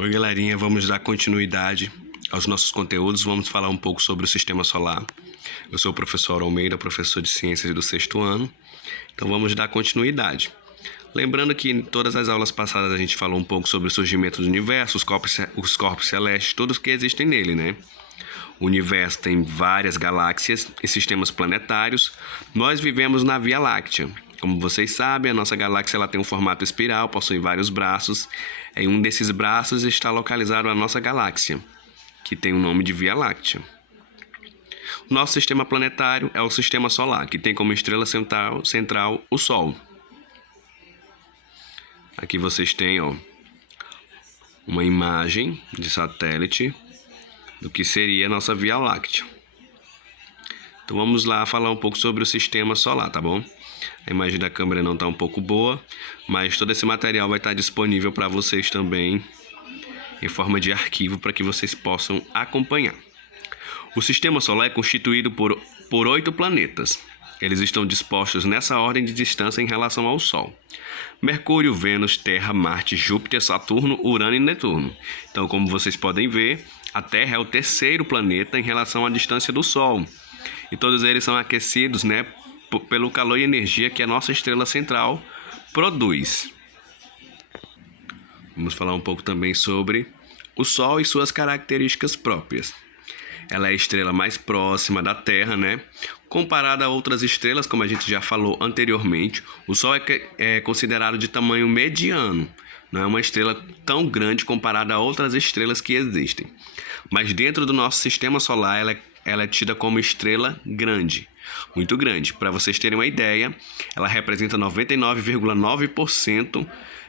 Oi, galerinha, vamos dar continuidade aos nossos conteúdos. Vamos falar um pouco sobre o Sistema Solar. Eu sou o professor Almeida, professor de Ciências do 6º ano. Então vamos dar continuidade. Lembrando que em todas as aulas passadas a gente falou um pouco sobre o surgimento do universo, os corpos celestes, todos que existem nele, né? O universo tem várias galáxias e sistemas planetários. Nós vivemos na Via Láctea. Como vocês sabem, a nossa galáxia ela tem um formato espiral, possui vários braços. Em um desses braços está localizado a nossa galáxia, que tem o nome de Via Láctea. O nosso sistema planetário é o Sistema Solar, que tem como estrela central o Sol. Aqui vocês têm uma imagem de satélite do que seria a nossa Via Láctea. Então vamos lá falar um pouco sobre o Sistema Solar, tá bom? A imagem da câmera não está um pouco boa, mas todo esse material vai estar disponível para vocês também em forma de arquivo para que vocês possam acompanhar. O Sistema Solar é constituído por 8 planetas. Eles estão dispostos nessa ordem de distância em relação ao Sol: Mercúrio, Vênus, Terra, Marte, Júpiter, Saturno, Urano e Netuno. Então, como vocês podem ver, a Terra é o terceiro planeta em relação à distância do Sol. E todos eles são aquecidos, pelo calor e energia que a nossa estrela central produz. Vamos falar um pouco também sobre o Sol e suas características próprias. Ela é a estrela mais próxima da Terra, Comparada a outras estrelas, como a gente já falou anteriormente, o Sol é considerado de tamanho mediano. Não é uma estrela tão grande comparada a outras estrelas que existem. Mas dentro do nosso sistema solar, ela é tida como estrela grande, muito grande. Para vocês terem uma ideia, ela representa 99,9%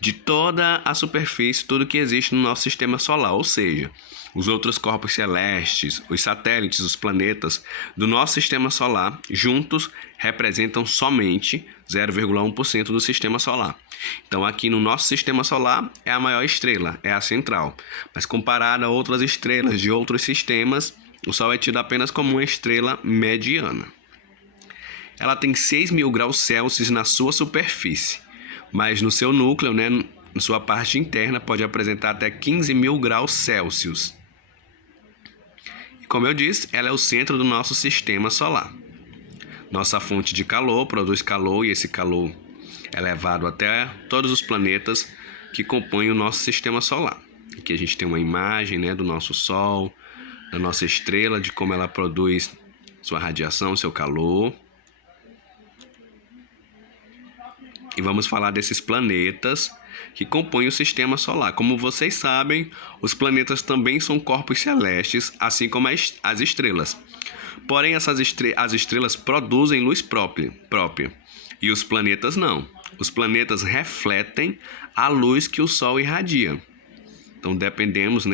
de toda a superfície, tudo que existe no nosso sistema solar, ou seja, os outros corpos celestes, os satélites, os planetas do nosso sistema solar, juntos representam somente 0,1% do sistema solar. Então aqui no nosso sistema solar é a maior estrela, é a central, mas comparada a outras estrelas de outros sistemas, o Sol é tido apenas como uma estrela mediana. Ela tem 6.000 graus Celsius na sua superfície, mas no seu núcleo, na sua parte interna, pode apresentar até 15.000 graus Celsius. E como eu disse, ela é o centro do nosso sistema solar. Nossa fonte de calor produz calor e esse calor é levado até todos os planetas que compõem o nosso sistema solar. Aqui a gente tem uma imagem do nosso Sol, da nossa estrela, de como ela produz sua radiação, seu calor. E vamos falar desses planetas que compõem o sistema solar. Como vocês sabem, os planetas também são corpos celestes, assim como as estrelas. Porém, as estrelas produzem luz própria, e os planetas não. Os planetas refletem a luz que o Sol irradia. Então, dependemos,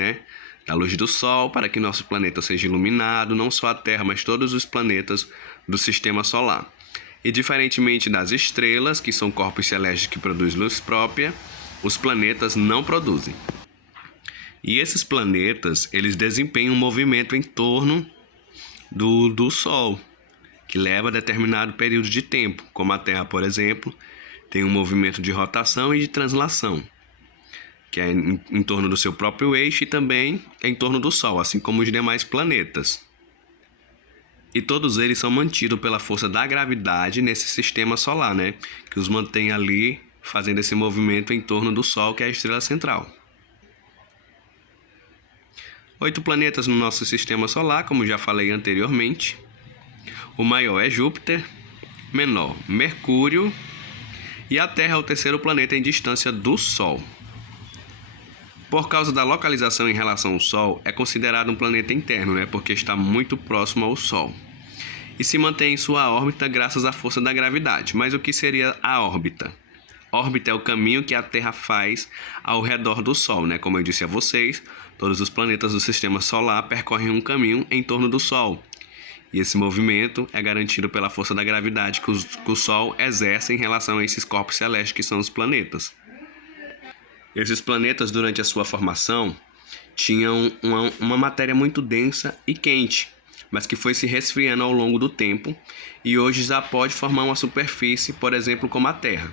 da luz do Sol para que nosso planeta seja iluminado, não só a Terra, mas todos os planetas do sistema solar. E diferentemente das estrelas, que são corpos celestes que produzem luz própria, os planetas não produzem. E esses planetas, eles desempenham um movimento em torno do Sol, que leva a determinado período de tempo, como a Terra, por exemplo, tem um movimento de rotação e de translação, que é em torno do seu próprio eixo e também em torno do Sol, assim como os demais planetas. E todos eles são mantidos pela força da gravidade nesse sistema solar, que os mantém ali fazendo esse movimento em torno do Sol, que é a estrela central. 8 planetas no nosso sistema solar, como já falei anteriormente. O maior é Júpiter, menor Mercúrio, e a Terra é o terceiro planeta em distância do Sol. Por causa da localização em relação ao Sol, é considerado um planeta interno, porque está muito próximo ao Sol. E se mantém em sua órbita graças à força da gravidade. Mas o que seria a órbita? Órbita é o caminho que a Terra faz ao redor do Sol, Como eu disse a vocês, todos os planetas do sistema solar percorrem um caminho em torno do Sol. E esse movimento é garantido pela força da gravidade que o Sol exerce em relação a esses corpos celestes que são os planetas. Esses planetas, durante a sua formação, tinham uma matéria muito densa e quente, mas que foi se resfriando ao longo do tempo e hoje já pode formar uma superfície, por exemplo, como a Terra.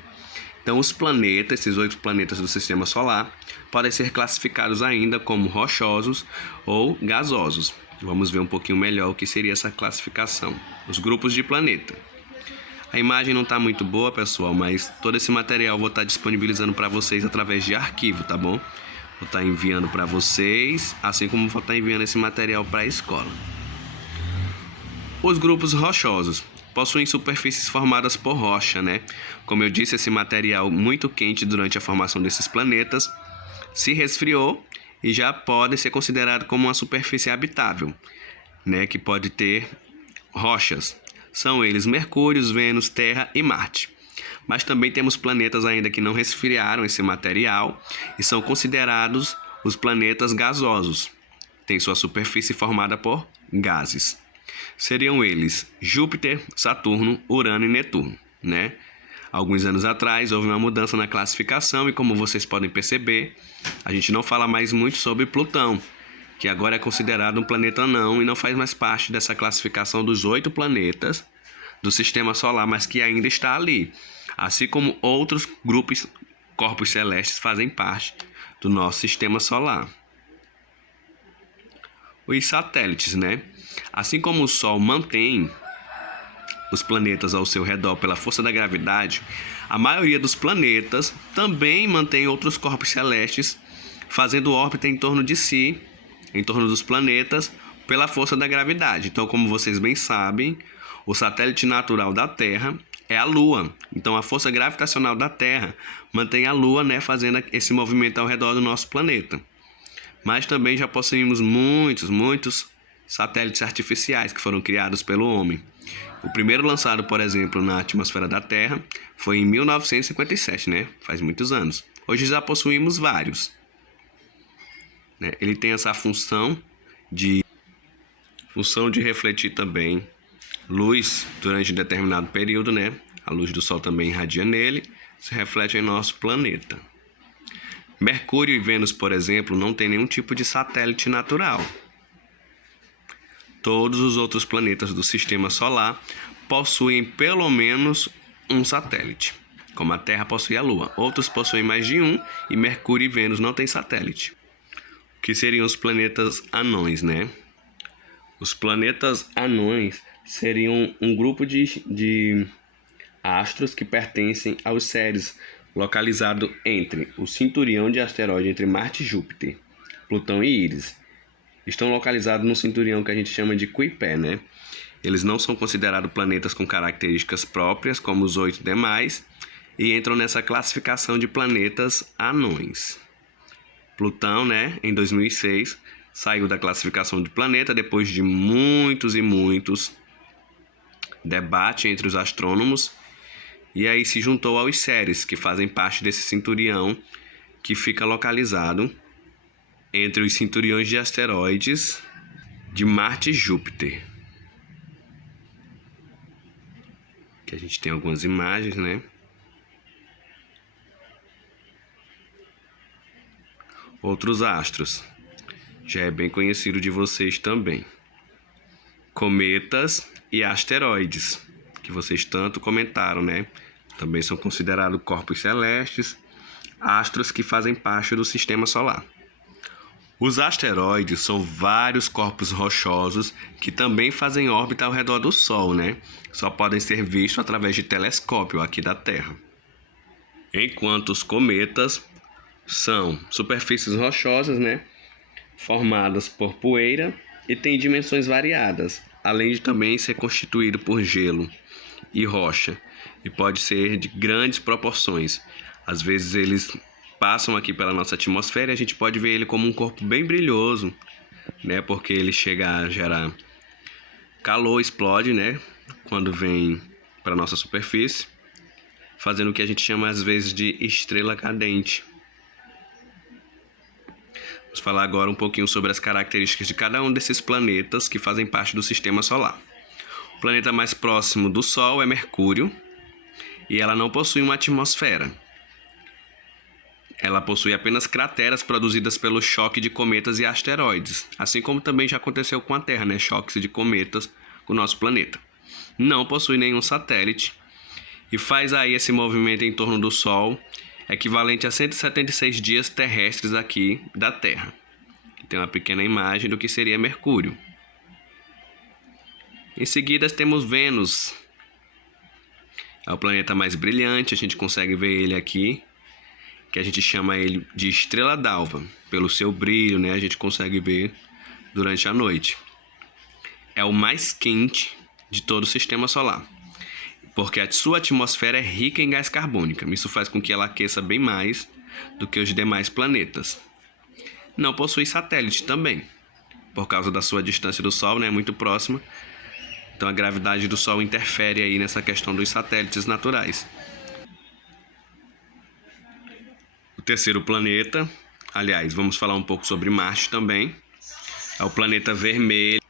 Então, os planetas, esses 8 planetas do Sistema Solar, podem ser classificados ainda como rochosos ou gasosos. Vamos ver um pouquinho melhor o que seria essa classificação. Os grupos de planeta. A imagem não está muito boa, pessoal, mas todo esse material eu vou estar disponibilizando para vocês através de arquivo, tá bom? Vou estar enviando para vocês, assim como vou estar enviando esse material para a escola. Os grupos rochosos possuem superfícies formadas por rocha, né? Como eu disse, esse material muito quente durante a formação desses planetas se resfriou e já pode ser considerado como uma superfície habitável, né? Que pode ter rochas. São eles Mercúrio, Vênus, Terra e Marte. Mas também temos planetas ainda que não resfriaram esse material e são considerados os planetas gasosos. Tem sua superfície formada por gases. Seriam eles Júpiter, Saturno, Urano e Netuno, né? Alguns anos atrás houve uma mudança na classificação e, como vocês podem perceber, a gente não fala mais muito sobre Plutão, que agora é considerado um planeta anão e não faz mais parte dessa classificação dos 8 planetas do Sistema Solar, mas que ainda está ali, assim como outros corpos celestes fazem parte do nosso Sistema Solar. Os satélites, né? Assim como o Sol mantém os planetas ao seu redor pela força da gravidade, a maioria dos planetas também mantém outros corpos celestes fazendo órbita em torno de si, em torno dos planetas, pela força da gravidade. Então, como vocês bem sabem, o satélite natural da Terra é a Lua. Então, a força gravitacional da Terra mantém a Lua, né, fazendo esse movimento ao redor do nosso planeta. Mas também já possuímos muitos satélites artificiais que foram criados pelo homem. O primeiro lançado, por exemplo, na atmosfera da Terra foi em 1957, né? Faz muitos anos. Hoje já possuímos vários. Ele tem essa função de refletir também luz durante um determinado período, né? A luz do Sol também irradia nele, se reflete em nosso planeta. Mercúrio e Vênus, por exemplo, não tem nenhum tipo de satélite natural. Todos os outros planetas do Sistema Solar possuem pelo menos um satélite, como a Terra possui a Lua. Outros possuem mais de um e Mercúrio e Vênus não têm satélite. O que seriam os planetas anões, né? Os planetas anões seriam um grupo de astros que pertencem aos Ceres, localizado entre o cinturão de asteroides entre Marte e Júpiter, Plutão e Íris. Estão localizados no cinturão que a gente chama de Kuiper, né? Eles não são considerados planetas com características próprias, como os 8 demais, e entram nessa classificação de planetas anões. Plutão, né, em 2006, saiu da classificação de planeta depois de muitos debates entre os astrônomos, e aí se juntou aos Ceres, que fazem parte desse cinturão que fica localizado entre os cinturões de asteroides de Marte e Júpiter. Aqui a gente tem algumas imagens, né? Outros astros. Já é bem conhecido de vocês também. Cometas e asteroides, que vocês tanto comentaram, né? Também são considerados corpos celestes, astros que fazem parte do Sistema Solar. Os asteroides são vários corpos rochosos que também fazem órbita ao redor do Sol, né? Só podem ser vistos através de telescópio aqui da Terra. Enquanto os cometas são superfícies rochosas, né? Formadas por poeira e têm dimensões variadas, além de também ser constituído por gelo e rocha, e pode ser de grandes proporções. Às vezes eles passam aqui pela nossa atmosfera e a gente pode ver ele como um corpo bem brilhoso, né? Porque ele chega a gerar calor, explode, né? Quando vem para a nossa superfície, fazendo o que a gente chama às vezes de estrela cadente. Vamos falar agora um pouquinho sobre as características de cada um desses planetas que fazem parte do Sistema Solar. O planeta mais próximo do Sol é Mercúrio e ela não possui uma atmosfera. Ela possui apenas crateras produzidas pelo choque de cometas e asteroides, assim como também já aconteceu com a Terra, né? Choques de cometas com o nosso planeta. Não possui nenhum satélite e faz aí esse movimento em torno do Sol, equivalente a 176 dias terrestres aqui da Terra. Tem uma pequena imagem do que seria Mercúrio. Em seguida temos Vênus. É o planeta mais brilhante, a gente consegue ver ele aqui, que a gente chama ele de estrela d'alva. Pelo seu brilho, né, a gente consegue ver durante a noite. É o mais quente de todo o sistema solar, porque a sua atmosfera é rica em gás carbônico. Isso faz com que ela aqueça bem mais do que os demais planetas. Não possui satélite também, por causa da sua distância do Sol, né, muito próxima. Então a gravidade do Sol interfere aí nessa questão dos satélites naturais. O terceiro planeta, aliás, vamos falar um pouco sobre Marte também. É o planeta vermelho.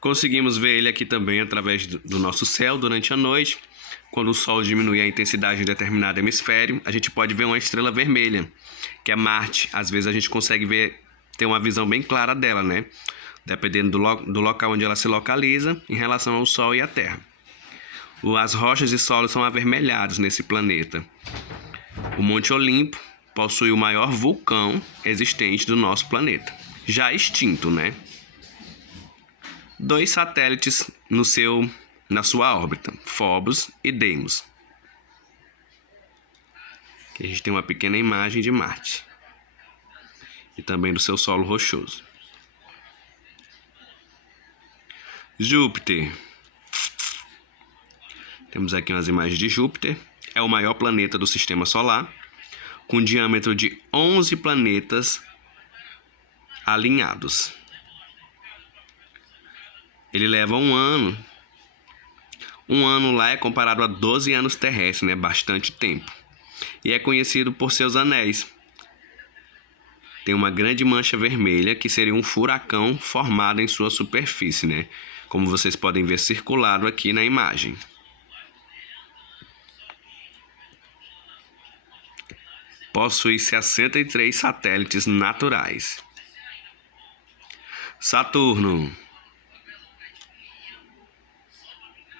Conseguimos ver ele aqui também através do nosso céu durante a noite. Quando o Sol diminui a intensidade em determinado hemisfério, a gente pode ver uma estrela vermelha, que é Marte. Às vezes a gente consegue ver, ter uma visão bem clara dela, né? Dependendo do local onde ela se localiza em relação ao Sol e à Terra. As rochas e solos são avermelhados nesse planeta. O Monte Olimpo possui o maior vulcão existente do nosso planeta, já extinto, né? 2 satélites na sua órbita, Phobos e Deimos. Aqui a gente tem uma pequena imagem de Marte e também do seu solo rochoso. Júpiter. Temos aqui umas imagens de Júpiter. É o maior planeta do sistema solar, com um diâmetro de 11 planetas alinhados. Ele leva um ano. Um ano lá é comparado a 12 anos terrestres, né? Bastante tempo. E é conhecido por seus anéis. Tem uma grande mancha vermelha que seria um furacão formado em sua superfície, né? Como vocês podem ver circulado aqui na imagem. Possui 63 satélites naturais. Saturno.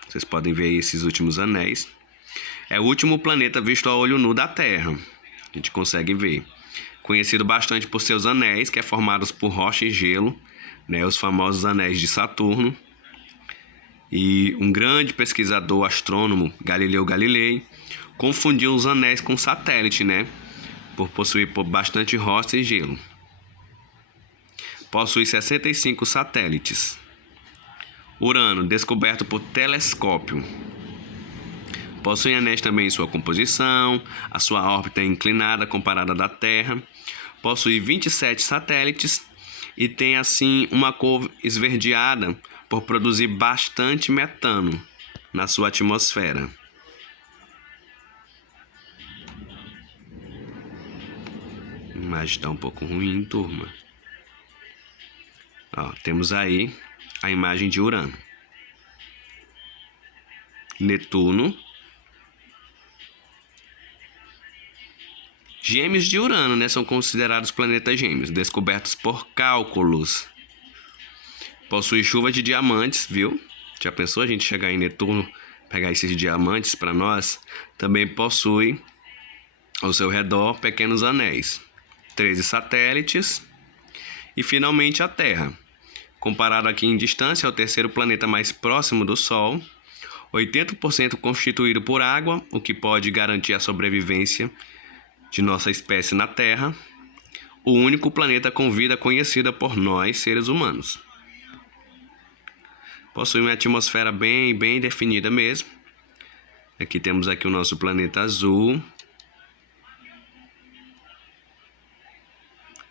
Vocês podem ver aí esses últimos anéis. É o último planeta visto a olho nu da Terra. A gente consegue ver. Conhecido bastante por seus anéis, que é formados por rocha e gelo, né? Os famosos anéis de Saturno. E um grande pesquisador astrônomo, Galileu Galilei, confundiu os anéis com satélite, né? Por possuir bastante rocha e gelo. Possui 65 satélites. Urano, descoberto por telescópio. Possui anéis também em sua composição, a sua órbita é inclinada comparada à da Terra. Possui 27 satélites e tem assim uma cor esverdeada por produzir bastante metano na sua atmosfera. A imagem está um pouco ruim, turma. Ó, temos aí a imagem de Urano. Netuno. Gêmeos de Urano, né? São considerados planetas gêmeos, descobertos por cálculos. Possui chuva de diamantes, viu? Já pensou a gente chegar em Netuno, pegar esses diamantes para nós? Também possui ao seu redor pequenos anéis. 13 satélites. E finalmente a Terra. Comparado aqui em distância ao terceiro planeta mais próximo do Sol, 80% constituído por água, o que pode garantir a sobrevivência de nossa espécie na Terra, o único planeta com vida conhecida por nós, seres humanos. Possui uma atmosfera bem definida mesmo. Aqui temos aqui o nosso planeta azul,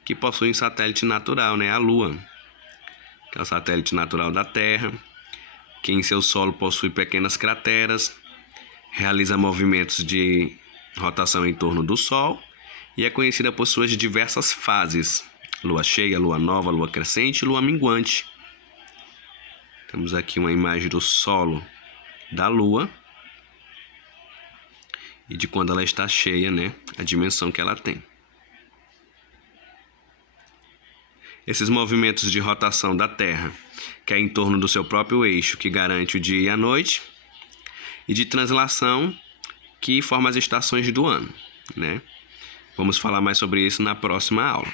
que possui um satélite natural, né? A Lua, que é o satélite natural da Terra, que em seu solo possui pequenas crateras, realiza movimentos de rotação em torno do Sol e é conhecida por suas diversas fases: lua cheia, lua nova, lua crescente e lua minguante. Temos aqui uma imagem do solo da Lua e de quando ela está cheia, né? A dimensão que ela tem. Esses movimentos de rotação da Terra, que é em torno do seu próprio eixo, que garante o dia e a noite, e de translação, que forma as estações do ano, né? Vamos falar mais sobre isso na próxima aula.